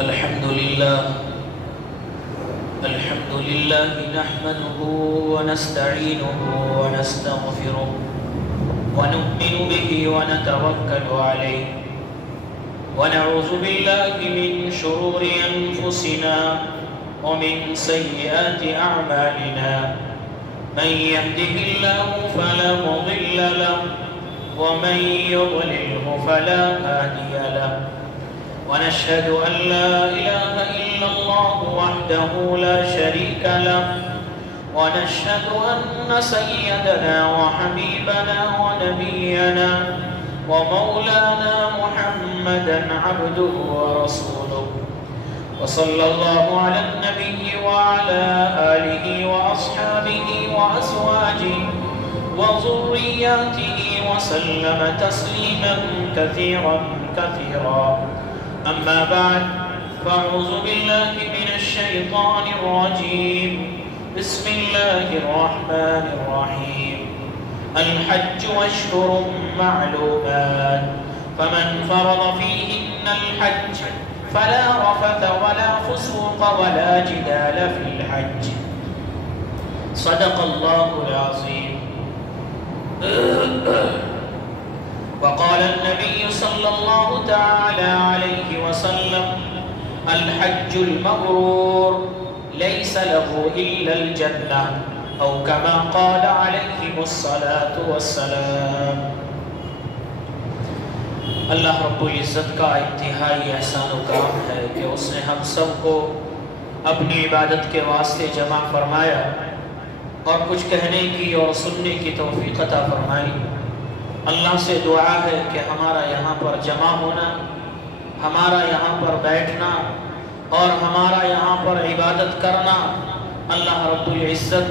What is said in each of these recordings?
الحمد لله نحمده ونستعينه ونستغفره ونؤمن به ونتوكل عليه ونعوذ بالله من شرور أنفسنا ومن سيئات أعمالنا من يهده الله فلا مضل له ومن يضلله فلا هادي له ونشهد أن لا إله إلا الله وحده لا شريك له ونشهد أن سيدنا وحبيبنا ونبينا ومولانا محمدا عبده ورسوله وصلى الله على النبي وعلى آله وأصحابه وأزواجه وذرياته وسلم تسليما كثيرا كثيرا أما بعد فأعوذ بالله من الشيطان الرجيم بسم الله الرحمن الرحيم الحج أشهر معلومات فمن فرض فيهن الحج فلا رفث ولا فسوق ولا جدال في الحج صدق الله العظيم وقال النبي صلى الله تعالى عليه وسلم الحج المبرور ليس له إلا الجنة أو كما قال عليه الصلاة والسلام۔ اللہ رب العزت کا انتہائی احسان و کرم ہے کہ اس نے ہم سب کو اپنی عبادت کے واسطے جمع فرمایا اور کچھ کہنے کی اور سننے کی توفیق عطا فرمائی۔ اللہ سے دعا ہے کہ ہمارا یہاں پر جمع ہونا، ہمارا یہاں پر بیٹھنا اور ہمارا یہاں پر عبادت کرنا اللہ رب العزت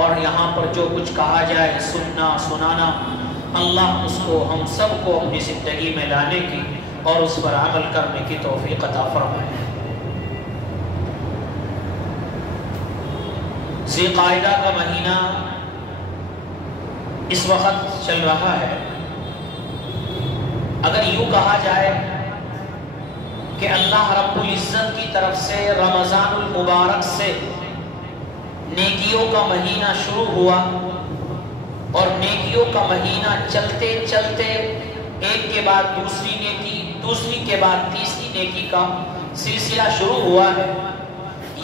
اور یہاں پر جو کچھ کہا جائے سننا سنانا اللہ اس کو ہم سب کو اپنی زندگی میں لانے کی اور اس پر عمل کرنے کی توفیق عطا فرمائے۔ ذی قعدہ کا مہینہ اس وقت چل رہا ہے۔ اگر یوں کہا جائے کہ اللہ رب العزت کی طرف سے رمضان المبارک سے نیکیوں کا مہینہ شروع ہوا اور نیکیوں کا مہینہ چلتے چلتے ایک کے بعد دوسری نیکی، دوسری کے بعد تیسری نیکی کا سلسلہ شروع ہوا ہے۔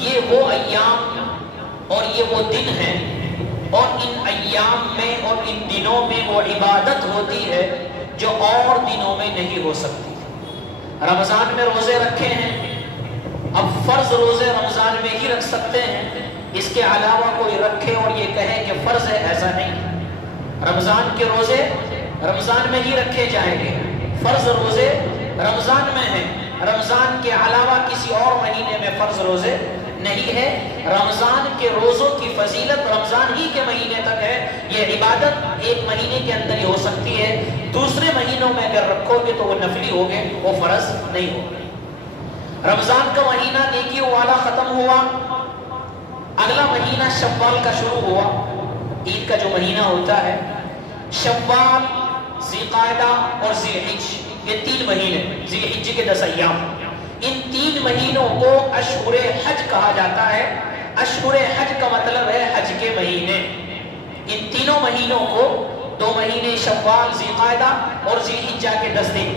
یہ وہ ایام اور یہ وہ دن ہیں اور ان ایام میں اور ان دنوں میں وہ عبادت ہوتی ہے جو اور دنوں میں نہیں ہو سکتی۔ رمضان میں روزے رکھے ہیں، اب فرض روزے رمضان میں ہی رکھ سکتے ہیں، اس کے علاوہ کوئی رکھے اور یہ کہے کہ فرض ہے، ایسا نہیں۔ رمضان کے روزے رمضان میں ہی رکھے جائیں گے، فرض روزے رمضان میں ہیں، رمضان کے علاوہ کسی اور مہینے میں فرض روزے نہیں ہے۔ رمضان کے روزوں کی فضیلت رمضان ہی کے مہینے تک ہے۔ یہ عبادت ایک مہینے کے اندر ہی ہو سکتی ہے، دوسرے مہینوں میں اگر رکھو گے تو وہ نفلی ہوگے، وہ فرض نہیں ہوگے۔ رمضان کا مہینہ نیکیوں والا ختم ہوا، اگلا مہینہ شوال کا شروع ہوا۔ عید کا جو مہینہ ہوتا ہے، شوال، ذی قعدہ اور ذی الحج، یہ تین مہینے، ذی الحج کے 10 ایام، ان تین مہینوں کو اشہر حج کہا جاتا ہے۔ اشہر حج کا مطلب ہے حج کے مہینے۔ ان تینوں مہینوں کو 2 مہینے شوال، ذی قعدہ اور ذی الحجہ کے 10 دن،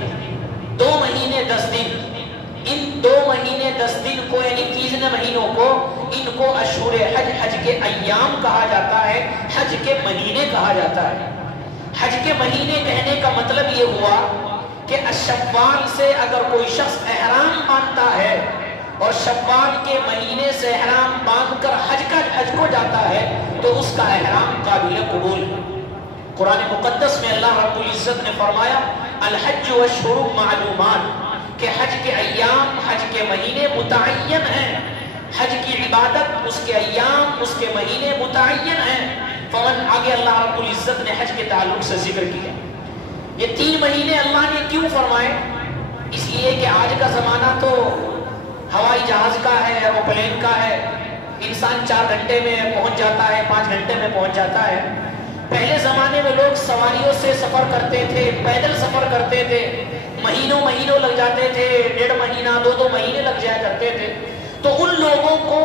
2 مہینے 10 دن، ان 2 مہینے 10 دن کو یعنی 3 مہینوں کو ان کو اشہر حج، حج کے ایام کہا جاتا ہے، حج کے مہینے کہا جاتا ہے۔ حج کے مہینے کہنے کا مطلب یہ ہوا کہ شوال سے اگر کوئی شخص احرام باندھتا ہے اور شوال کے مہینے سے احرام باندھ کر حج کو جاتا ہے تو اس کا احرام قابل قبول ہے۔ قرآن مقدس میں اللہ رب العزت نے فرمایا الحج اشہر معلومات، کہ حج کے ایام، حج کے مہینے متعین ہیں، حج کی عبادت، اس کے ایام، اس کے مہینے متعین ہیں۔ فمن آگے اللہ رب العزت نے حج کے تعلق سے ذکر کیا۔ یہ 3 مہینے اللہ نے کیوں فرمائے؟ اس لیے کہ آج کا زمانہ تو ہوائی جہاز کا ہے، ایروپلین کا ہے، انسان 4 گھنٹے میں پہنچ جاتا ہے، 5 گھنٹے میں پہنچ جاتا ہے۔ پہلے زمانے میں لوگ سواریوں سے سفر کرتے تھے، پیدل سفر کرتے تھے، مہینوں مہینوں لگ جاتے تھے، 1.5 مہینہ 2 مہینے لگ جایا کرتے تھے، تو ان لوگوں کو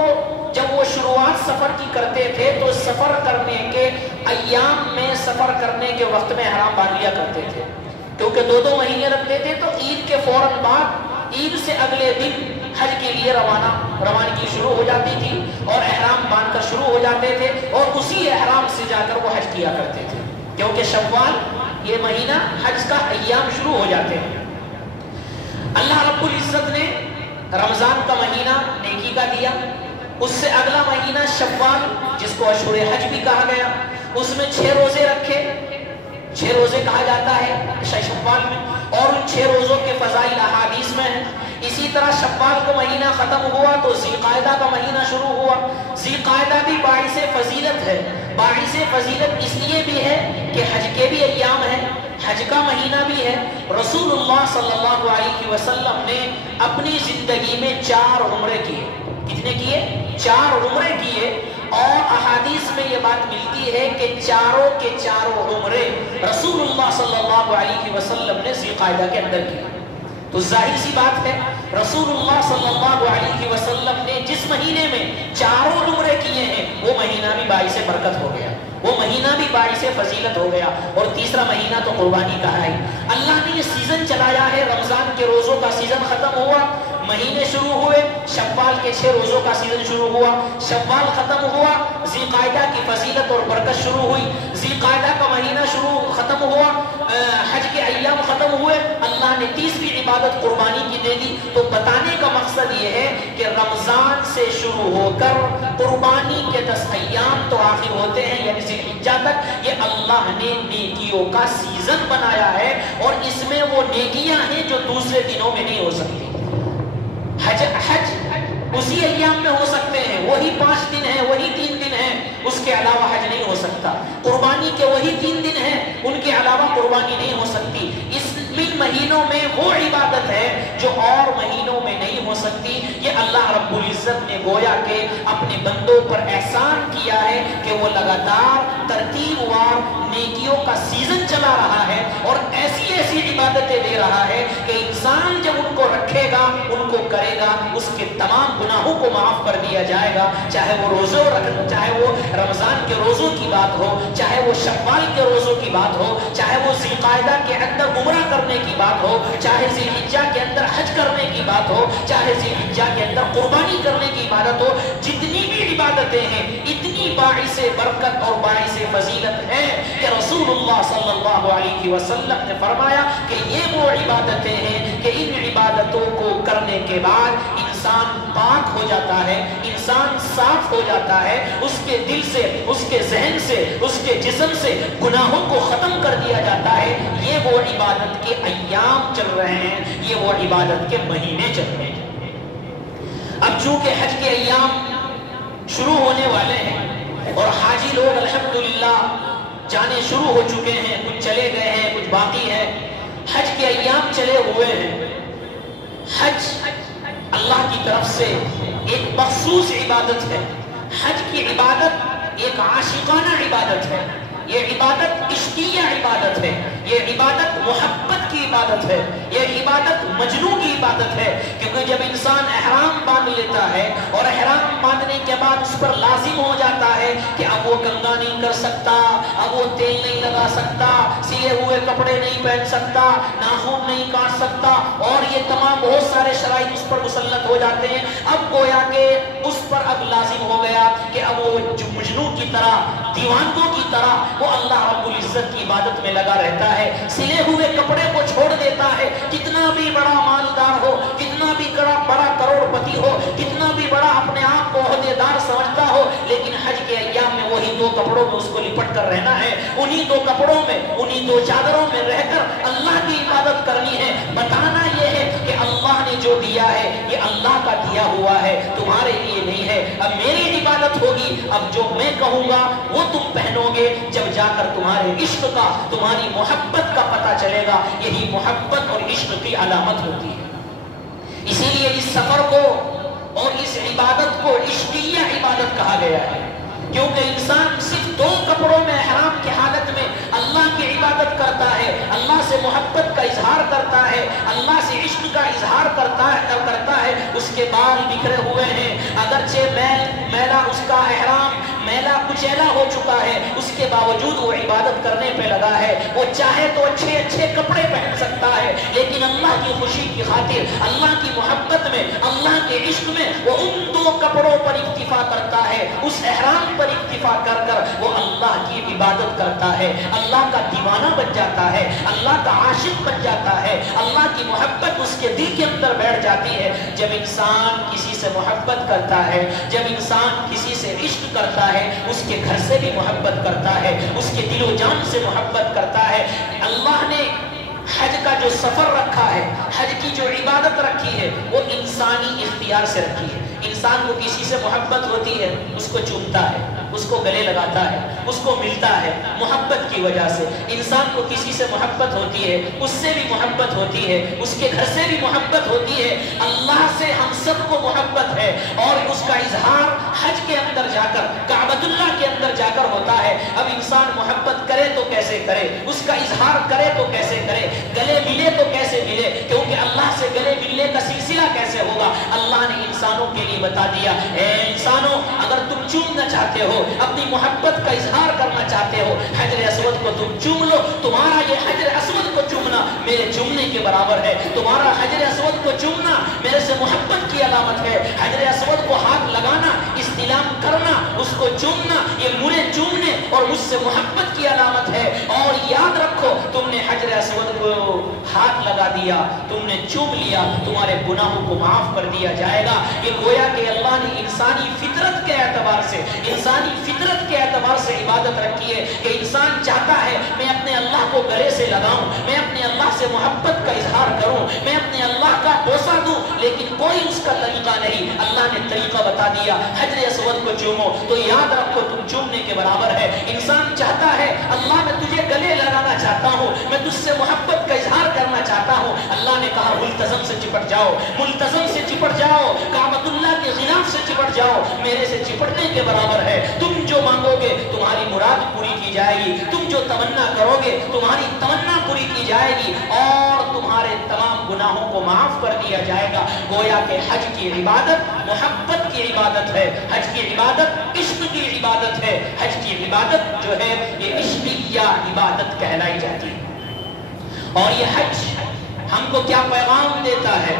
جب وہ شروعات سفر کی کرتے تھے تو سفر کرنے کے ایام میں، سفر کرنے کے وقت میں احرام باندھ لیا کرتے تھے، کیونکہ 2 مہینے لگتے تھے تو عید کے فوراً بعد، عید سے اگلے دن حج کے لیے روانگی شروع ہو جاتی تھی اور احرام باندھ کر شروع ہو جاتے تھے، اور اسی احرام سے جا کر وہ حج کیا کرتے تھے، کیونکہ شوال یہ مہینہ حج کا ایام شروع ہو جاتے ہیں۔ اللہ رب العزت نے رمضان کا مہینہ نیکی کا دیا، اس سے اگلا مہینہ شوال جس کو اشہر حج بھی کہا گیا، اس میں 6 روزے رکھے، 6 روزے کہا جاتا ہے شوال میں، اور ان 6 روزوں کے فضائل احادیث میں ہیں۔ اسی طرح شوال کا مہینہ ختم ہوا تو ذی القعدہ کا مہینہ شروع ہوا۔ ذی القعدہ بھی باعث فضیلت ہے، باعث فضیلت اس لیے بھی ہے کہ حج کے بھی ایام ہیں، حج کا مہینہ بھی ہے۔ رسول اللہ صلی اللہ علیہ وسلم نے اپنی زندگی میں 4 عمرے کیے۔ کتنے کیے؟ 4 عمرے کیے، اور احادیث میں یہ بات ملتی ہے کہ چاروں کے چاروں عمرے رسول اللہ صلی اللہ علیہ وسلم نے ذی القعدہ کے اندر کیے۔ تو ظاہر سی بات ہے رسول اللہ صلی اللہ علیہ وسلم نے جس مہینے میں 4 عمرے کیے ہیں وہ مہینہ بھی باعث برکت ہو گیا، وہ مہینہ بھی باعث فضیلت ہو گیا۔ اور تیسرا مہینہ تو قربانی کا ہے۔ اللہ نے یہ سیزن چلایا ہے، رمضان کے روزوں کا سیزن ختم ہوا، مہینے شروع ہوئے، شوال کے 6 روزوں کا سیزن شروع ہوا، شوال ختم ہوا، ذی القعدہ کی فضیلت اور برکت شروع ہوئی، ذی القعدہ کا مہینہ ختم ہوا، حج کے ایام ختم ہوئے، اللہ نے تیسری عبادت قربانی کی دے دی۔ تو بتانے کا مقصد یہ ہے کہ رمضان سے شروع ہو کر قربانی کے 10 ایام تو آخر ہوتے ہیں، یعنی ذی الحجہ تک، یہ اللہ نے نیکیوں کا سیزن بنایا ہے، اور اس میں وہ نیکیاں ہیں جو دوسرے دنوں میں نہیں ہو سکتی۔ حج اسی ایام میں ہو سکتے ہیں، وہی 5 دن ہیں، وہی 3 دن ہیں، اس کے علاوہ حج نہیں ہو سکتا۔ قربانی کے وہی 3 دن ہیں، ان کے علاوہ قربانی نہیں ہو سکتی۔ اس مہینوں میں وہ عبادت ہے جو اور مہینوں میں نہیں ہو سکتی۔ یہ اللہ رب العزت نے گویا کہ اپنے بندوں پر احسان کیا ہے کہ وہ لگاتار ترتیب وار نیکیوں کا سیزن چلا رہا ہے، اور ایسی ایسی عبادتیں دے رہا ہے کہ انسان جب ان کو رکھے گا، ان کو کرے گا، اس کے تمام گناہوں کو معاف کر دیا جائے گا، چاہے وہ روزوں رکھنا، چاہے وہ رمضان کے روزوں کی بات ہو، چاہے وہ شوال کے روزوں کی بات ہو، چاہے وہ ذی القعدہ کے اندر عمرہ کرنے کی بات ہو، چاہے ذی الحجہ کے اندر حج کرنے کی بات ہو، چاہے ذی الحجہ کے اندر قربانی کرنے کی عبادت ہو، جتنی بھی عبادتیں ہیں اتنی باعث برکت اور باعث فضیلت ہے کہ رسول اللہ صلی اللہ علیہ وسلم نے فرمایا کہ یہ وہ عبادتیں ہیں کہ ان عبادتوں کو کرنے کے بعد انسان پاک ہو جاتا ہے، انسان صاف ہو جاتا ہے، اس کے دل سے، اس کے ذہن سے، اس کے جسم سے گناہوں کو ختم کر دیا جاتا ہے۔ یہ وہ عبادت کے ایام چل رہے ہیں، یہ وہ عبادت کے مہینے چل رہے ہیں۔ اب چونکہ حج کے ایام شروع ہونے والے ہیں اور حاجی لوگ الحمدللہ جانے شروع ہو چکے ہیں، کچھ چلے گئے ہیں، کچھ باقی ہے، حج کے ایام چلے ہوئے ہیں۔ حج اللہ کی طرف سے ایک مخصوص عبادت ہے۔ حج کی عبادت ایک عاشقانہ عبادت ہے، یہ عبادت عشقیہ عبادت ہے، یہ عبادت محبت کی عبادت ہے، یہ عبادت مجنون کی عبادت ہے، کیونکہ جب انسان احرام باندھ لیتا ہے اور احرام باندھنے کے بعد اس پر لازم ہو جاتا ہے کہ اب وہ کنگھا نہیں کر سکتا، اب وہ تیل نہیں لگا سکتا، سلے ہوئے کپڑے نہیں پہن سکتا، ناخن نہیں کاٹ سکتا، اور یہ تمام بہت سارے شرائط اس پر مسلط ہو جاتے ہیں۔ اب گویا کہ اس پر اب لازم ہو گیا کہ اب وہ مجنون کی طرح، دیوانگوں کی طرح وہ اللہ رب العزت کی عبادت میں لگا رہتا ہے، سلے ہوئے کپڑے کو چھوڑ دیتا ہے، کتنا بھی بڑا مالدار ہو، کتنا بھی بڑا کروڑ پتی ہو، کتنا بھی بڑا اپنے آپ کو عہدیدار سمجھتا ہو، لیکن حج کے ایام میں وہی 2 کپڑوں میں اس کو لپٹ کر رہنا ہے، انہی 2 کپڑوں میں، انہی 2 چادروں میں رہ کر اللہ کی عبادت کرنی ہے۔ بتانا یہ ہے کہ اللہ نے جو دیا ہے یہ اللہ کا دیا ہوا ہے، تمہارے لیے نہیں ہے۔ اب میری عبادت ہوگی، اب جو میں کہوں گا وہ تم پہنو گے، جب جا کر تمہارے عشق کا، تمہاری محبت کا پتہ چلے گا۔ یہی محبت اور عشق کی علامت ہوتی ہے۔ اسی لیے اس سفر کو اور اس عبادت کو عشقیہ عبادت کہا گیا ہے، کیونکہ انسان صرف 2 کپڑوں میں احرام کی حالت میں اللہ اللہ کی عبادت کرتا ہے، اللہ سے محبت کا اظہار کرتا ہے، اللہ سے عشق کا اظہار کرتا ہے، اس کے بال بکھرے ہوئے ہیں، اگرچہ میلا اس کا احرام میلا کچیلا ہو چکا ہے، اس کے باوجود وہ عبادت کرنے پہ لگا ہے، وہ چاہے تو اچھے اچھے کپڑے پہن سکتا ہے، لیکن اللہ کی خوشی کی خاطر، اللہ کی محبت میں، اللہ کے عشق میں وہ ان دو کپڑوں پر اکتفا کرتا ہے، اس احرام پر اکتفا کر کر وہ اللہ کی عبادت کرتا ہے، اللہ کا دیوانہ بن جاتا ہے، اللہ کا عاشق بن جاتا ہے، اللہ کی محبت اس کے دل کے اندر بیٹھ جاتی ہے۔ جب انسان کسی سے محبت کرتا ہے، جب انسان کسی سے عشق کرتا ہے، اس کے گھر سے بھی محبت کرتا ہے، اس کے دل و جان سے محبت کرتا ہے۔ اللہ نے حج کا جو سفر رکھا ہے، حج کی جو عبادت رکھی ہے، وہ انسانی اختیار سے رکھی ہے۔ انسان کو کسی سے محبت ہوتی ہے، اس کو چومتا ہے، اس کو گلے لگاتا ہے، اس کو ملتا ہے، محبت کی وجہ سے۔ انسان کو کسی سے محبت ہوتی ہے، اس سے بھی محبت ہوتی ہے، اس کے گھر سے بھی محبت ہوتی ہے۔ اللہ سے ہم سب کو محبت ہے، اور اس کا اظہار حج کے اندر جا کر، کعبۃ اللہ کے اندر جا کر ہوتا ہے۔ اب انسان محبت کرے تو کیسے کرے، اس کا اظہار کرے تو کیسے کرے، گلے ملے تو کیسے ملے، کیونکہ اللہ سے گلے ملنے کا سلسلہ کیسے ہوگا؟ اللہ نے انسانوں کے لیے بتا دیا، اے انسانوں، اگر تم چومنا چاہتے ہو، اپنی محبت کا اظہار کرنا چاہتے ہو، حجر اسود کو تم چوم لو۔ تمہارا یہ حجر اسود کو چومنا میرے چومنے کے برابر ہے، تمہارا حجر اسود کو چومنا میرے سے محبت کی علامت ہے۔ حجر اسود کو ہاتھ لگانا، استلام کرنا، اس کو چومنا، یہ مجھے چومنے اور مجھ سے محبت کی علامت ہے۔ اور یاد رکھو، تم نے حجر اسود کو ہاتھ لگا دیا، تم نے چوم لیا، تمہارے گناہوں کو معاف کر دیا جائے گا۔ یہ گویا کہ اللہ نے انسانی فطرت کے اعتبار سے، انسانی فطرت کے اعتبار سے عبادت رکھی ہے کہ انسان چاہتا ہے میں اپنے اللہ کو گلے سے لگاؤں، میں اپنے اللہ سے محبت کا اظہار کروں، میں اپنے اللہ کا بوسہ دوں، لیکن کوئی اس کا طریقہ نہیں۔ اللہ نے طریقہ بتا دیا، حجر اسود کو چومو، تو یاد رکھو تم چومنے کے برابر ہے۔ انسان چاہتا ہے اللہ میں تجھے گلے لگانا چاہتا ہوں، میں تجھ سے محبت کا اظہار کرنا چاہتا ہوں۔ اللہ نے کہا ملتزم سے چپٹ جاؤ، ملتزم سے چپٹ جاؤ، کعبۃ اللہ کے غلاف سے چپٹ جاؤ، میرے سے چپٹنے کے برابر ہے۔ تم جو مانگو گے تمہاری مراد پوری کی جائے گی، تم جو تمنا کرو گے تمہاری تمنا پوری کی جائے گی، اور تمہارے تمام گناہوں کو معاف کر دیا جائے گا۔ گویا کہ حج کی عبادت محبت کی عبادت ہے، حج کی عبادت عشق کی عبادت ہے، حج کی عبادت جو ہے یہ عشقیہ عبادت کہلائی جاتی ہے۔ اور یہ حج ہم کو کیا پیغام دیتا ہے،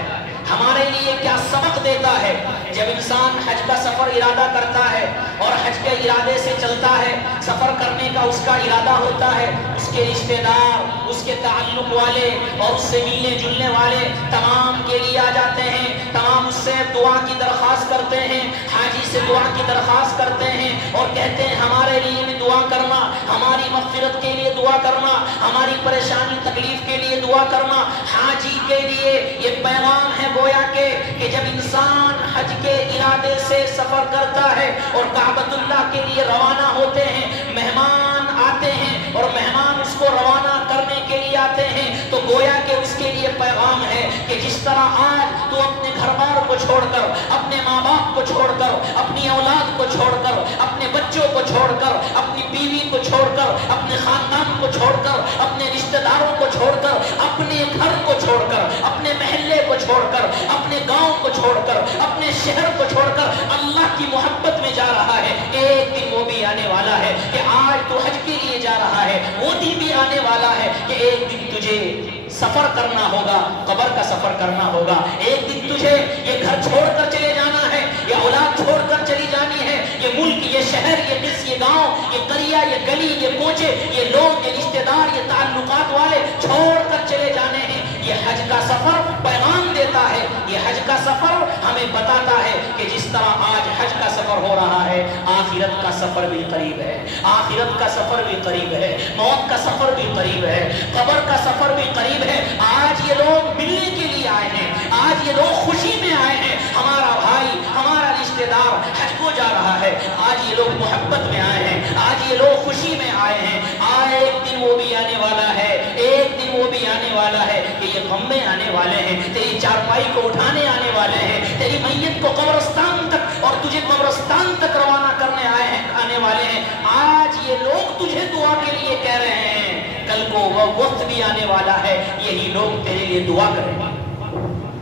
ہمارے لیے کیا سبق دیتا ہے؟ جب انسان حج کا سفر ارادہ کرتا ہے اور حج کے ارادے سے چلتا ہے، سفر کرنے کا اس کا ارادہ ہوتا ہے، اس کے رشتہ دار، اس کے تعلق والے اور اس سے ملنے جلنے والے تمام کے لیے آ جاتے ہیں، تمام اس سے دعا کی درخواست کرتے ہیں، حاجی سے دعا کی درخواست کرتے ہیں اور کہتے ہیں ہمارے لیے بھی دعا کرنا، ہماری مغفرت کے لیے دعا کرنا، ہماری پریشانی تکلیف کے لیے دعا کرنا۔ حاجی کے لیے یہ پیغام ہے گویا کہ جب انسان حج کے ارادے سے سفر کرتا ہے اور کعبۃ اللہ کے لیے روانہ ہوتے ہیں، مہمان آتے ہیں اور مہمان اس کو روانہ کرنے کے لیے آتے ہیں، تو گویا کہ اس کے لیے پیغام ہے کہ جس طرح آج تو اپنے گھر بار کو چھوڑ کر، اپنے ماں باپ کو چھوڑ کر، اپنی اولاد کو چھوڑ کر، اپنے بچوں کو چھوڑ کر، اپنی بیوی کو چھوڑ کر، اپنے خاندان کو چھوڑ کر، اپنے رشتہ داروں کو چھوڑ کر، اپنے گھر کو چھوڑ کر، اپنے محلے کو چھوڑ کر، اپنے گاؤں کو چھوڑ کر، اپنے شہر کو چھوڑ کر اللہ کی محبت میں جا رہا ہے۔ ایک دن وہ بھی آنے والا ہے کہ آج تو حج کے لیے جا رہا ہے، وہ دن بھی آنے والا ہے کہ ایک دن تجھے سفر کرنا ہوگا، قبر کا سفر کرنا ہوگا، ایک دن تجھے یہ گھر چھوڑ کر چلے جانا ہے، یہ اولاد چھوڑ کر چلی جانی ہے، یہ ملک، یہ شہر، یہ قصر، یہ گاؤں، یہ قریہ، یہ گلی، یہ کوچے، یہ لوگ، یہ رشتہ دار، یہ تعلقات والے چھوڑ کر چلے جانے ہیں۔ یہ حج کا سفر پیغام دیتا ہے، یہ حج کا سفر ہمیں بتاتا ہے کہ جس طرح آج حج کا سفر ہو رہا ہے، آخرت کا سفر بھی قریب ہے، آخرت کا سفر بھی قریب ہے، موت کا سفر بھی قریب ہے، قبر کا سفر بھی قریب ہے۔ آج یہ لوگ ملنے کے لیے آئے ہیں، آج یہ لوگ خوشی میں آئے ہیں، ہمارا بھائی، ہمارا رشتہ دار حج کو جا رہا ہے، آج یہ لوگ محبت میں آئے ہیں، آج یہ لوگ خوشی میں آئے ہیں۔ ایک دن وہ بھی آنے والا ہے، ایک دن وہ بھی آنے والا ہے کہ یہ غم میں آنے والے ہیں، تیری چارپائی کو اٹھانے آنے والے ہیں، تیری میت کو قبرستان تک اور تجھے قبرستان تک روانہ کرنے آنے والے ہیں۔ آج یہ لوگ تجھے دعا کے لیے کہہ رہے ہیں، کل کو وہ وقت بھی آنے والا ہے یہی لوگ تیرے لیے دعا کریں گے،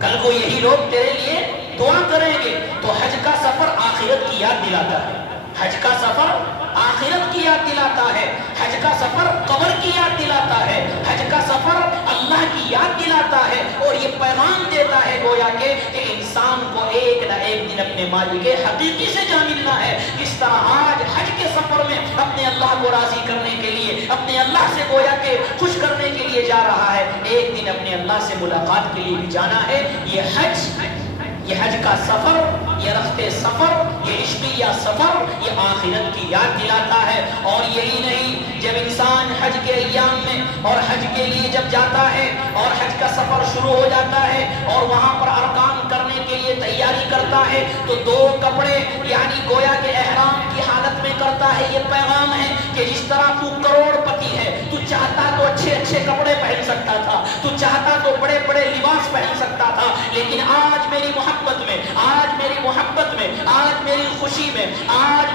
کل کو یہی لوگ تیرے لیے دعا کریں گے۔ تو حج کا سفر آخرت کی یاد دلاتا ہے، حج کا سفر آخرت کی یاد دلاتا ہے، حج کا سفر قبر کی یاد دلاتا ہے، حج کا سفر اللہ کی یاد دلاتا ہے، اور یہ پیغام دیتا ہے گویا کہ انسان کو ایک نہ ایک دن اپنے مالک حقیقی سے جا ملنا ہے۔ اس طرح آج حج کے سفر میں اپنے اللہ کو راضی کرنے کے لیے، اپنے اللہ سے گویا کہ خوش کرنے کے لیے جا رہا ہے، ایک دن اپنے اللہ سے ملاقات کے لیے بھی جانا ہے۔ یہ حج کا سفر، یہ رفت سفر، یہ عشقیہ سفر، یہ آخرت کی یاد دلاتا ہے۔ اور یہی نہیں، جب انسان حج کے ایام میں اور حج کے لیے جب جاتا ہے اور حج کا سفر شروع ہو جاتا ہے اور وہاں پر ارکان کرنے کے لیے تیاری کرتا ہے تو دو کپڑے یعنی گویا کہ احرام کی حالت میں کرتا ہے۔ یہ پیغام ہے کہ جس طرح تو کروڑ پتی ہے، تو چاہتا تو اچھے اچھے کپڑے پہن سکتا تھا، تو چاہتا تو بڑے بڑے لباس پہن سکتا تھا، لیکن آج میری محبت میں، آج میری محبت میں، آج میری خوشی میں، آج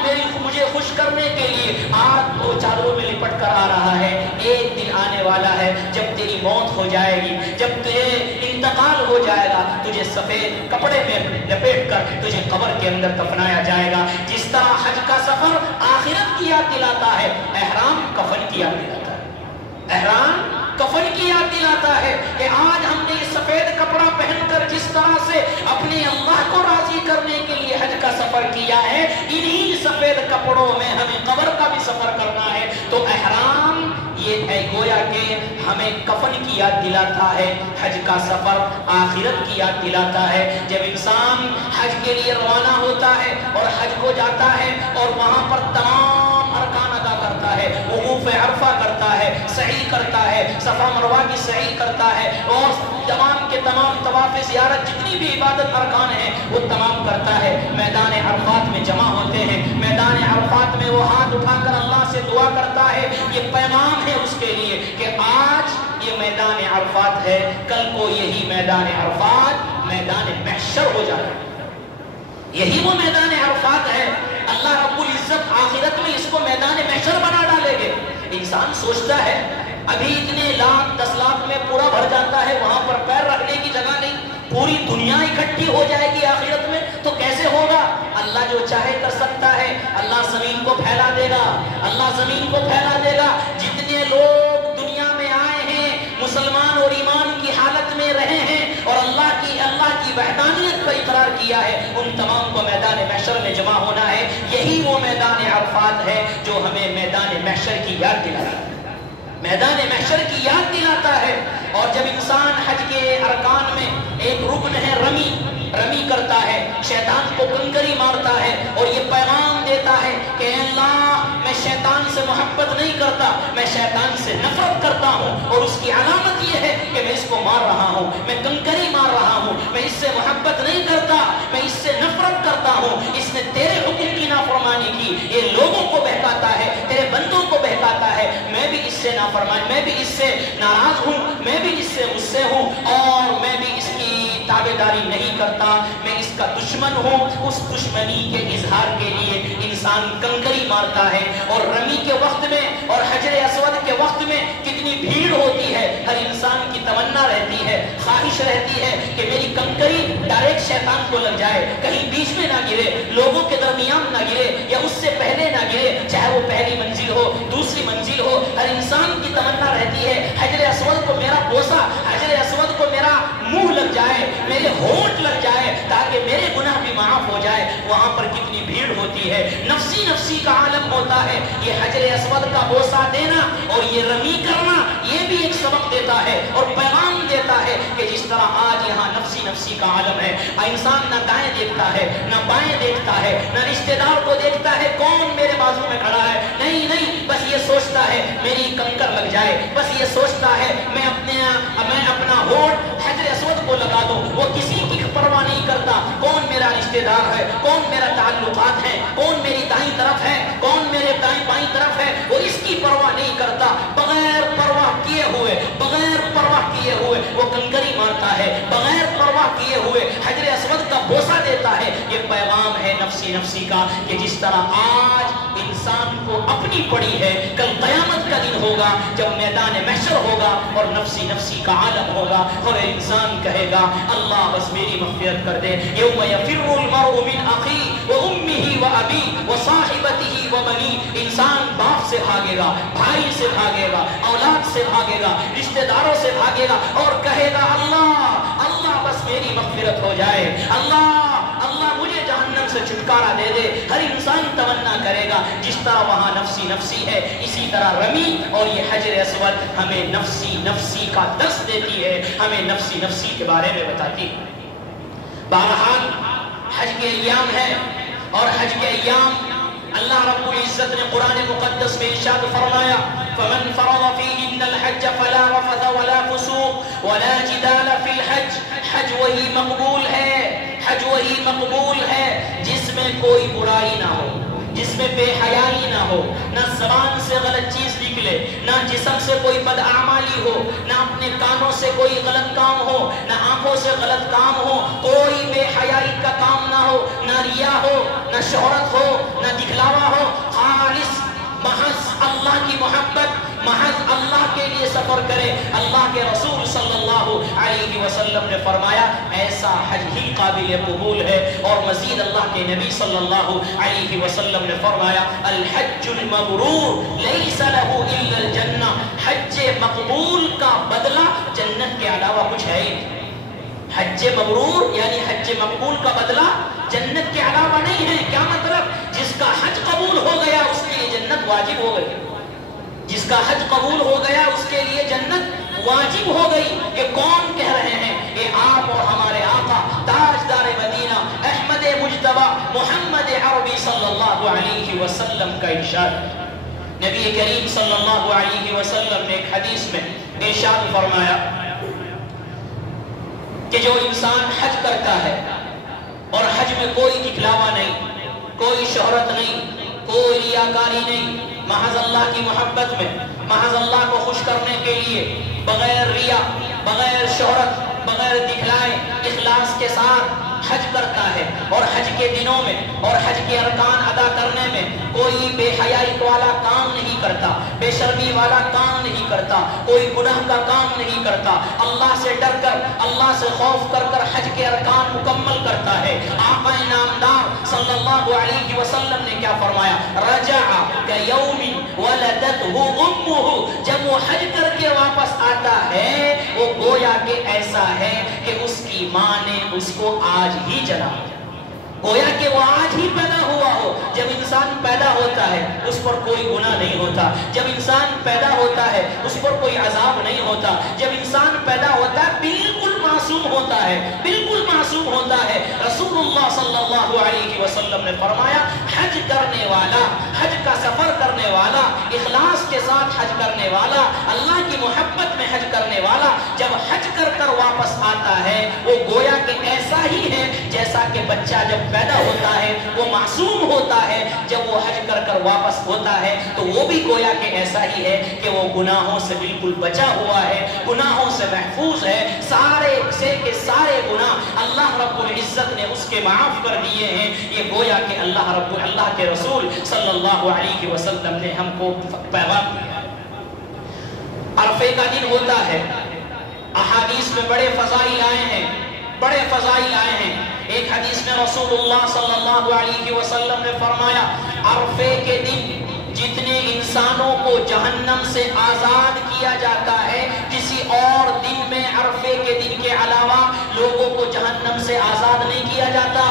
مجھے خوش کرنے کے لیے آج دو چادروں میں لپٹ کر آ رہا ہے۔ ایک دن آنے والا ہے جب تیری موت ہو جائے گی، جب تجھے انتقال ہو جائے گا، تجھے سفید کپڑے میں لپیٹ کر تجھے قبر کے اندر دفنایا جائے گا۔ جس طرح حج کا سفر آخرت کی یاد دلاتا ہے، احرام کفن کی یاد دلاتا ہے، احرام کفن کی یاد دلاتا ہے کہ آج ہم نے یہ سفید کپڑا پہن کر جس طرح سے اپنے اللہ کو راضی کرنے کے لیے حج کا سفر کیا ہے، انہی سفید کپڑوں میں ہمیں قبر کا بھی سفر کرنا ہے۔ تو احرام یہ گویا کہ ہمیں کفن کی یاد دلاتا ہے، حج کا سفر آخرت کی یاد دلاتا ہے۔ جب انسان حج کے لیے روانہ ہوتا ہے اور حج کو جاتا ہے اور وہاں پر تمام ارکان ادا کرتا ہے، وقوف عرفہ کرتا ہے، سعی کرتا ہے، صفا مروہ کی سعی کرتا ہے، اور تمام کے تمام طواف زیارت جتنی بھی عبادت ارکان ہیں وہ تمام کرتا ہے، میدان عرفات میں جمع ہوتے ہیں، میدان عرفات میں وہ ہاتھ اٹھا کر اللہ سے دعا کرتا ہے۔ یہ پیغام ہے اس کے لیے کہ آج یہ میدان عرفات ہے، کل کو یہی میدان عرفات میدان محشر ہو جائے گا۔ یہی وہ میدان عرفات ہے، اللہ رب العزت آخرت میں اس کو میدان محشر بنا ڈالے گے۔ انسان سوچتا ہے ابھی اتنے لاکھ 10 لاکھ میں پورا بھر جاتا ہے، وہاں پر پیر رکھنے کی جگہ نہیں، پوری دنیا اکٹھی ہو جائے گی آخرت میں تو کیسے ہوگا؟ اللہ جو چاہے کر سکتا ہے، اللہ زمین کو پھیلا دے گا، اللہ زمین کو پھیلا دے گا۔ جتنے لوگ دنیا میں آئے ہیں مسلمان اور ایمان کی حالت میں رہے ہیں اور اللہ کی وحدانیت پر اقرار کیا ہے، ان تمام کو میدان محشر میں جمع ہونا ہے۔ یہی وہ میدان عرفات ہے جو ہمیں میدان محشر کی یاد دلاتا ہے، میدان محشر کی یاد دلاتا ہے۔ اور جب انسان حج کے ارکان میں ایک رکن ہے رمی کرتا ہے، شیطان کو کنکری مارتا ہے اور یہ پیغام دیتا ہے کہ اے اللہ میں شیطان سے محبت نہیں کرتا، میں شیطان سے نفرت کرتا ہوں، اور اس کی علامت یہ ہے کہ میں اس کو مار رہا ہوں، میں کنکری مار رہا ہوں، میں اس سے محبت نہیں کرتا، میں اس سے نفرت کرتا ہوں، اس نے تیرے حکم کی نافرمانی کی، یہ لوگوں کو بہکاتا ہے، تیرے بندوں کو بہکاتا ہے، میں بھی اس سے نافرمان، میں بھی اس سے ناراض ہوں، میں بھی اس سے غصے ہوں، اور میں بھی اس کی تابعداری نہیں کرتا، میں اس کا دشمن ہوں۔ اس دشمنی کے اظہار کے لیے انسان کنکری مارتا ہے، اور رمی کے وقت میں اور حجر اسود کے وقت میں کتنی بھیڑ ہوتی ہے، ہر انسان کی تمنا رہتی ہے، خواہش رہتی ہے کہ میری کنکری ڈائریکٹ شیطان کو لگ جائے، کہیں بیچ میں نہ گرے، لوگوں کے درمیان نہ گرے، یا اس سے پہلے نہ گرے، چاہے وہ پہلی منزل ہو دوسری منزل ہو، ہر انسان کی تمنا رہتی ہے حجر اسود کو میرا بوسہ، حجر اسود کو میرا منہ لگ جائے، میرے ہونٹ لگ جائے، تاکہ میرے گناہ بھی معاف ہو جائے۔ وہاں پر کتنی بھیڑ ہوتی ہے، نفسی کا عالم ہوتا ہے۔ یہ حجر اسود کا بوسہ دینا اور یہ رمی کرنا، یہ بھی ایک سبق دیتا ہے اور پیغام دیتا ہے کہ جس طرح آج یہاں نفسی کا عالم ہے، انسان نہ دائیں دیکھتا ہے نہ بائیں دیکھتا ہے، نہ رشتہ دار کو دیکھتا ہے کون میرے بازو میں کھڑا ہے، نہیں، بس یہ سوچتا ہے میری کنکر لگ جائے، بس یہ سوچتا ہے میں اپنا ہونٹ حجر اسود کو لگا دوں۔ وہ کسی کی پرواہ نہیں کرتا کون میرا رشتہ دار ہے، کون میرا تعلقات ہے، کون میری دائیں طرف ہے، کون میرے بائیں طرف ہے، وہ اس کی پرواہ نہیں کرتا۔ بغیر پرواہ کیے ہوئے وہ کنکری مارتا ہے، بغیر پرواہ مسافہ کیے ہوئے حجر اسود کا بوسہ دیتا ہے. یہ پیغام ہے نفسی نفسی کا کہ جس طرح آج انسان کو اپنی پڑی ہے، کل قیامت کا دن ہوگا جب میدان محشر ہوگا اور نفسی نفسی کا عالم ہوگا اور انسان کہے گا اللہ بس میری مغفرت کر دے. یوم یفر المرء من اخیہ وامہ وابیہ وصاحبتہ وبنیہ. انسان باپ سے بھاگے گا، بھائی سے بھاگے گا، اولاد سے بھاگے گا، رشتہ داروں سے بھاگے گا اور کہے گا اللہ اللہ بس میری مغفرت ہو جائے، اللہ اللہ مجھے جہنم سے چھٹکارا دے دے. ہر انسان تمنا کرے گا. جس طرح وہاں نفسی نفسی ہے اسی طرح رمی اور یہ حجر اسود ہمیں نفسی نفسی کا درس دیتی ہے، ہمیں نفسی نفسی کے بارے میں بتاتی ہے. بہرحال حج کے ایام ہے اور حج کے ایام اللہ رب العزت نے قرآن مقدس میں ارشاد فرمایا فمن فرض فیہن الحج فلا رفث ولا فسوق ولا جدال فی الحج. حج وہی مقبول ہے، حج وہی مقبول ہے جس میں کوئی برائی نہ ہو، جس میں بے حیائی نہ ہو، نہ زبان سے غلط چیز نکلے، نہ جسم سے کوئی بدعمالی ہو، نہ اپنے کانوں سے کوئی غلط کام ہو، نہ آنکھوں سے غلط کام ہو، کوئی بے حیائی کا کام نہ ہو، نہ ریا ہو، نہ شہرت ہو، نہ دکھلاوا ہو. خالص محض اللہ کی محبت، محض اللہ کے لیے سفر کرے. اللہ کے رسول صلی اللہ علیہ وسلم نے فرمایا ایسا حج ہی قابل قبول ہے. اور مزید اللہ کے نبی صلی اللہ علیہ وسلم نے فرمایا الحج المبرور لیس له الا الجنہ. حج مقبول کا بدلہ جنت کے علاوہ کچھ ہے ہی. حج مبرور یعنی حج مقبول کا بدلہ جنت کے علاوہ نہیں ہے. کیا مطلب؟ جس کا حج قبول ہو گیا اس کے لیے جنت واجب ہو گئی. جس کا حج قبول ہو گیا اس کے لیے جنت واجب ہو گئی. یہ کون کہہ رہے ہیں؟ یہ آپ اور ہمارے آقا تاجدار مدینہ احمد مجتبی محمد عربی صلی اللہ علیہ وسلم کا ارشاد. نبی کریم صلی اللہ علیہ وسلم نے ایک حدیث میں ارشاد فرمایا کہ جو انسان حج کرتا ہے اور حج میں کوئی دکھلاوا نہیں، کوئی شہرت نہیں، کوئی ریاکاری نہیں، محض اللہ کی محبت میں، محض اللہ کو خوش کرنے کے لیے، بغیر ریا، بغیر شہرت، بغیر دکھلائے، اخلاص کے ساتھ حج کرتا ہے اور حج کے دنوں میں اور حج کے ارکان ادا کرنے میں کوئی بے حیائی والا کام نہیں کرتا، بے شرمی والا کام نہیں کرتا، کوئی گناہ کا کام نہیں کرتا، اللہ سے ڈر کر، اللہ سے خوف کر کر حج کے ارکان مکمل کرتا ہے. آقا نامدار صلی اللہ علیہ وسلم نے کیا فرمایا؟ رجع کیوم ولدتہ امہ. جب وہ حج کر کے واپس آتا ہے وہ گویا کہ ایسا ہے کہ اس کی ماں نے اس کو آج ہی جنا. گویا کہ وہ آج ہی پیدا ہوا ہو. جب انسان پیدا ہوتا ہے اس پر کوئی گناہ نہیں ہوتا. جب انسان پیدا ہوتا ہے اس پر کوئی عذاب نہیں ہوتا. جب انسان پیدا ہوتا ہے بالکل معصوم ہوتا ہے، بالکل معصوم ہوتا ہے. رسول اللہ صلی اللہ علیہ وسلم نے فرمایا حج کرنے والا، حج کا سفر کرنے والا، اخلاص کے ساتھ حج کرنے والا، اللہ کی محبت میں حج کرنے والا جب حج کر کر واپس آتا ہے وہ گویا کہ ایسا ہی ہے جیسا کہ بچہ جب پیدا ہوتا ہے وہ معصوم ہوتا ہے. جب وہ حج کر کر واپس ہوتا ہے تو وہ بھی گویا کہ ایسا ہی ہے کہ وہ گناہوں سے بالکل بچا ہوا ہے، گناہوں سے محفوظ ہے. سارے سے کے سارے گناہ اللہ رب العزت نے اس کے معاف کر دیے ہیں. یہ گویا کہ اللہ کے رسول صلی اللہ علیہ وسلم نے ہم کو پیغام دیا. عرفے کا دن ہوتا ہے، احادیث میں بڑے فضائل آئے ہیں، بڑے فضائل آئے ہیں. ایک حدیث میں رسول اللہ صلی اللہ علیہ وسلم نے فرمایا عرفے کے دن جتنے انسانوں کو جہنم سے آزاد کیا جاتا ہے کسی اور دن میں عرفے کے دن کے علاوہ لوگوں کو جہنم سے آزاد نہیں کیا جاتا.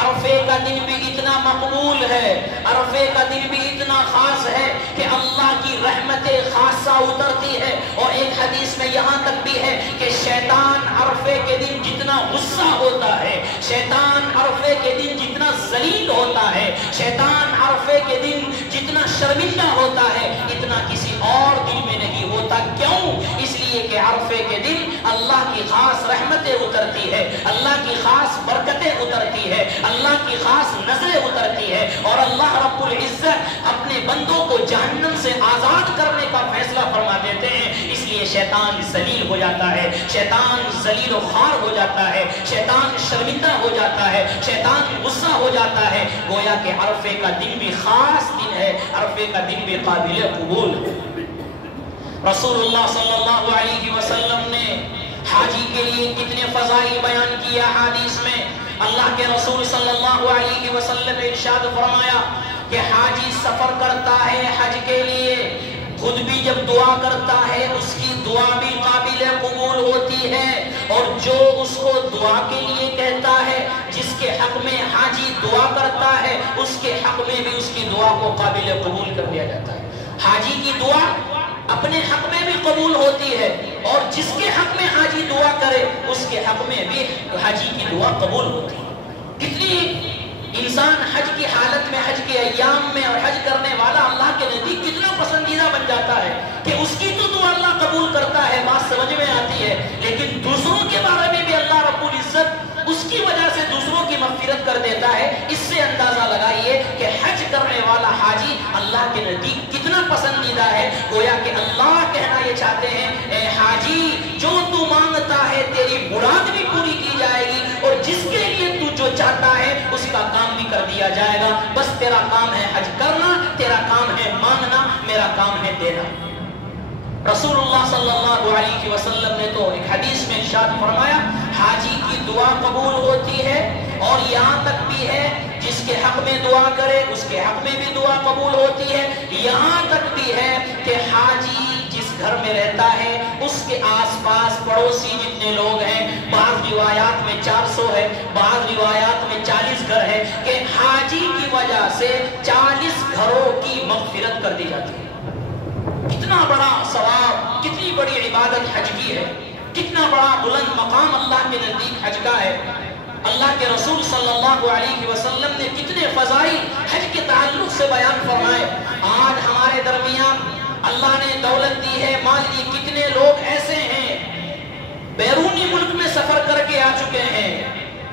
عرفے کا دن بھی اتنا مقبول ہے، عرفے کا دن بھی اتنا خاص ہے کہ اللہ کی رحمت خاصہ اترتی ہے. اور ایک حدیث میں یہاں تک بھی ہے کہ شیطان عرفے کے دن جتنا غصہ ہوتا ہے، شیطان عرفے کے دن جتنا ذلیل ہوتا ہے، شیطان عرفے کے دن جتنا شرمندہ ہوتا ہے اتنا کسی اور دن میں نہیں ہوتا. کیوں؟ اس لیے کہ عرفے کے دن اللہ کی خاص رحمتیں اترتی ہے، اللہ کی خاص برکتیں اترتی ہے، اللہ کی خاص نظریں اترتی ہے اور اللہ رب العزت اپنے بندوں کو جہنم سے آزاد کرنے کا فیصلہ فرما دیتے ہیں. اس لیے لیے شیطان ذلیل ہو جاتا ہے، شیطان ذلیل و خوار ہو جاتا ہے، شیطان شرمندہ ہو جاتا ہے، شیطان غصہ ہو جاتا ہے۔ گویا کہ عرفے کا دن بھی خاص دن ہے، عرفے کا دن بھی قابل قبول ہے۔ رسول اللہ صلی اللہ علیہ وسلم نے حاجی کے لیے کتنے فضائل بیان کیا حدیث میں۔ اللہ کے رسول صلی اللہ علیہ وسلم نے ارشاد فرمایا کہ حاجی سفر کرتا ہے حج کے لیے، خود بھی جب دعا کرتا ہے اس کی دعا بھی قابل قبول ہوتی ہے، اور جو اس کو دعا کے لیے کہتا ہے، جس کے حق میں حاجی دعا کرتا ہے، اس کے حق میں بھی اس کی دعا کو قابل قبول کر دیا جاتا ہے۔ حاجی کی دعا اپنے حق میں بھی قبول ہوتی ہے، اور جس کے حق میں حاجی دعا کرے اس کے حق میں بھی حاجی کی دعا قبول ہوتی ہے۔ کتنی انسان حج کی حالت میں، حج کے ایام میں، اور حج کرنے والا اللہ کے نزدیک کتنا پسندیدہ بن جاتا ہے کہ اس کی تو دعا اللہ قبول کرتا ہے، بات سمجھ میں آتی ہے، لیکن دوسروں کے بارے میں بھی اللہ رب العزت اس کی وجہ سے دوسروں کی مغفرت کر دیتا ہے۔ اس سے اندازہ لگائیے کہ حج کرنے والا حاجی اللہ کے نزدیک کتنا پسندیدہ ہے۔ گویا کہ اللہ کہنا یہ چاہتے ہیں، اے حاجی جو تو مانگتا ہے تیری مراد بھی پوری کی جائے گی، اور جس کے لیے تو جو چاہتا ہے اس کا کام بھی کر دیا جائے گا۔ بس تیرا کام ہے حج کرنا، تیرا کام ہے مانگنا، میرا کام ہے دینا۔ رسول اللہ صلی اللہ علیہ وسلم نے تو ایک حدیث میں ارشاد فرمایا، حاجی کی دعا قبول ہوتی ہے، اور یہاں تک بھی ہے جس کے حق میں دعا کرے اس کے حق میں بھی دعا قبول ہوتی ہے۔ یہاں تک بھی ہے کہ حاجی جس گھر میں رہتا ہے اس کے آس پاس پڑوسی جتنے لوگ ہیں، بعض روایات میں 400 ہے، بعض روایات میں 40 گھر ہے، کہ حاجی کی وجہ سے 40 گھروں کی مغفرت کر دی جاتی ہے۔ کتنا بڑا ثواب، کتنی بڑی عبادت حج کی ہے، کتنا بڑا بلند مقام اللہ کے نزدیک حج کا ہے۔ اللہ کے رسول صلی اللہ علیہ وسلم نے کتنے فضائل حج کے تعلق سے بیان فرمائے۔ آج ہمارے درمیان اللہ نے دولت دی ہے، مال دی، کتنے لوگ ایسے ہیں بیرونی ملک میں سفر کر کے آ چکے ہیں،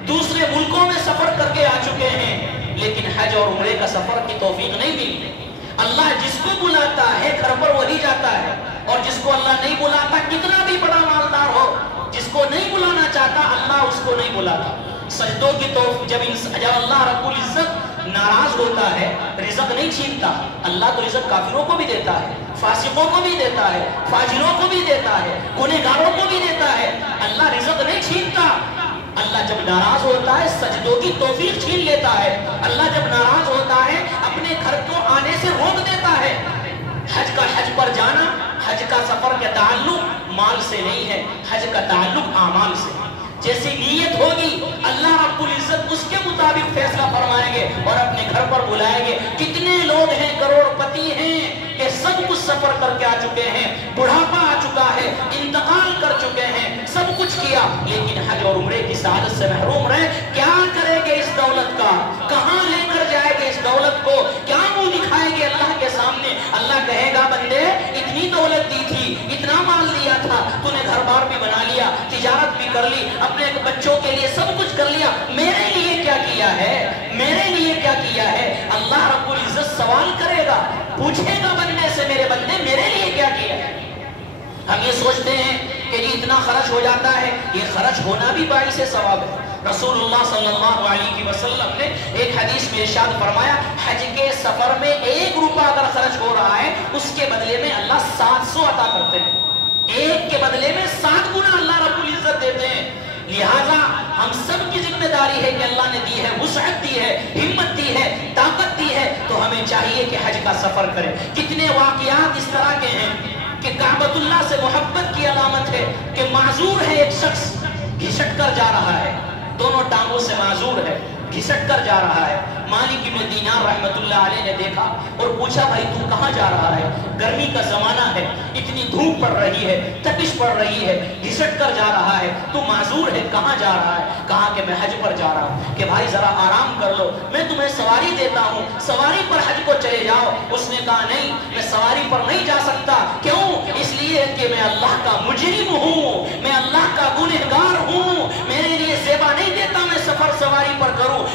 دوسرے ملکوں میں سفر کر کے آ چکے ہیں، لیکن حج اور عمرے کا سفر کی توفیق نہیں ملی۔ اللہ جس کو بلاتا ہے گھر پر وہی جاتا ہے، اور جس کو اللہ نہیں بلاتا کتنا بھی بڑا مالدار ہو، جس کو نہیں بلانا چاہتا اللہ اس کو نہیں بلاتا۔ سجدوں کی تو جب اللہ رب العزت ناراض ہوتا ہے رزق نہیں چھینتا، اللہ تو رزق کافروں کو بھی دیتا ہے، فاسقوں کو بھی دیتا ہے، فاجروں کو بھی دیتا ہے، گنہگاروں کو بھی دیتا ہے، اللہ رزق نہیں چھینتا۔ اللہ جب ناراض ہوتا ہے سجدوں کی توفیق چھین لیتا ہے، اللہ جب ناراض ہوتا ہے اپنے گھر کو آنے سے روک دیتا ہے۔ حج پر جانا، حج کا سفر کا تعلق مال سے نہیں ہے، حج کا تعلق اعمال سے۔ جیسی نیت ہوگی اللہ رب العزت اس کے مطابق فیصلہ فرمائیں گے اور اپنے گھر پر بلائیں گے۔ کتنے لوگ ہیں کروڑ پتی ہیں کہ سب کچھ سفر کر کے آ چکے ہیں، بڑھاپا آ چکا ہے، انتقال کر چکے ہیں، سب کچھ کیا، لیکن حج اور عمرے کی سعادت سے محروم رہے۔ کیا کریں گے اس دولت کا؟ کہاں لے کر جائیں گے اس دولت کو؟ کیا منہ دکھائیں گے اللہ کے سامنے؟ اللہ کہے گا بندے اتنی دولت دی تھی، اتنا مال دیا تھا، تو نے گھر بار بھی بنا لیا، تجارت بھی کر لی، اپنے بچوں کے لیے سب کچھ کر لیا، میرے لیے کیا کیا ہے؟ میرے لیے کیا کیا ہے؟ اللہ رب العزت سوال کرے گا، پوچھے گا بندے سے، میرے بندے میرے لیے کیا کیا ہے؟ ہم یہ سوچتے ہیں کہ جی اتنا خرچ ہو جاتا ہے، یہ خرچ ہونا بھی باعث ثواب ہے۔ رسول اللہ صلی اللہ علیہ وسلم نے ایک حدیث میں ارشاد فرمایا، حج کے سفر میں 1 روپیہ اگر خرچ ہو رہا ہے اس کے بدلے میں اللہ 700 عطا کرتے ہیں، 1 کے بدلے میں 7 گنا اللہ رب العزت دیتے ہیں۔ لہٰذا ہم سب کی ذمہ داری ہے کہ اللہ نے دی ہے، وسعت دی ہے، ہمت دی ہے، طاقت دی ہے، تو ہمیں چاہیے کہ حج کا سفر کریں۔ کتنے واقعات اس طرح کے ہیں کہ کعبۃ اللہ سے محبت کی علامت ہے کہ معذور ہے ایک شخص، گھسٹ کر جا رہا ہے، دونوں ٹانگوں سے معذور ہے، گھسٹ کر جا رہا ہے۔ مالک ابن دینار رحمت اللہ علیہ نے دیکھا اور پوچھا بھائی تو کہاں جا رہا ہے؟ گرمی کا زمانہ ہے، اتنی دھوپ پڑ رہی ہے، تپش پڑ رہی ہے، گھسٹ کر جا رہا ہے، تو معذور ہے، کہاں جا رہا ہے؟ کہا کہ میں حج پر جا رہا ہوں۔ کہ بھائی ذرا آرام کر لو، میں تمہیں سواری دیتا ہوں، سواری پر حج کو چلے جاؤ۔ اس نے کہا نہیں، میں سواری پر نہیں جا سکتا۔ کیوں؟ اس لیے کہ میں اللہ کا مجرم ہوں، میں اللہ کا گنہگار ہوں، میرے لیے زیبا نہیں دیتا میں سفر سواری پر کروں،